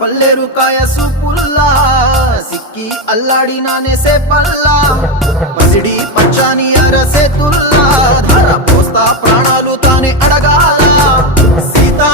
పల్లెరు కాయ సూపుల్లా సిక్కి అల్లాడినానే సేపల్లా పసిడి పచ్చాని అరసేతుల్లా ధర పోస్తా ప్రాణాలు తానే అడగాల సీతా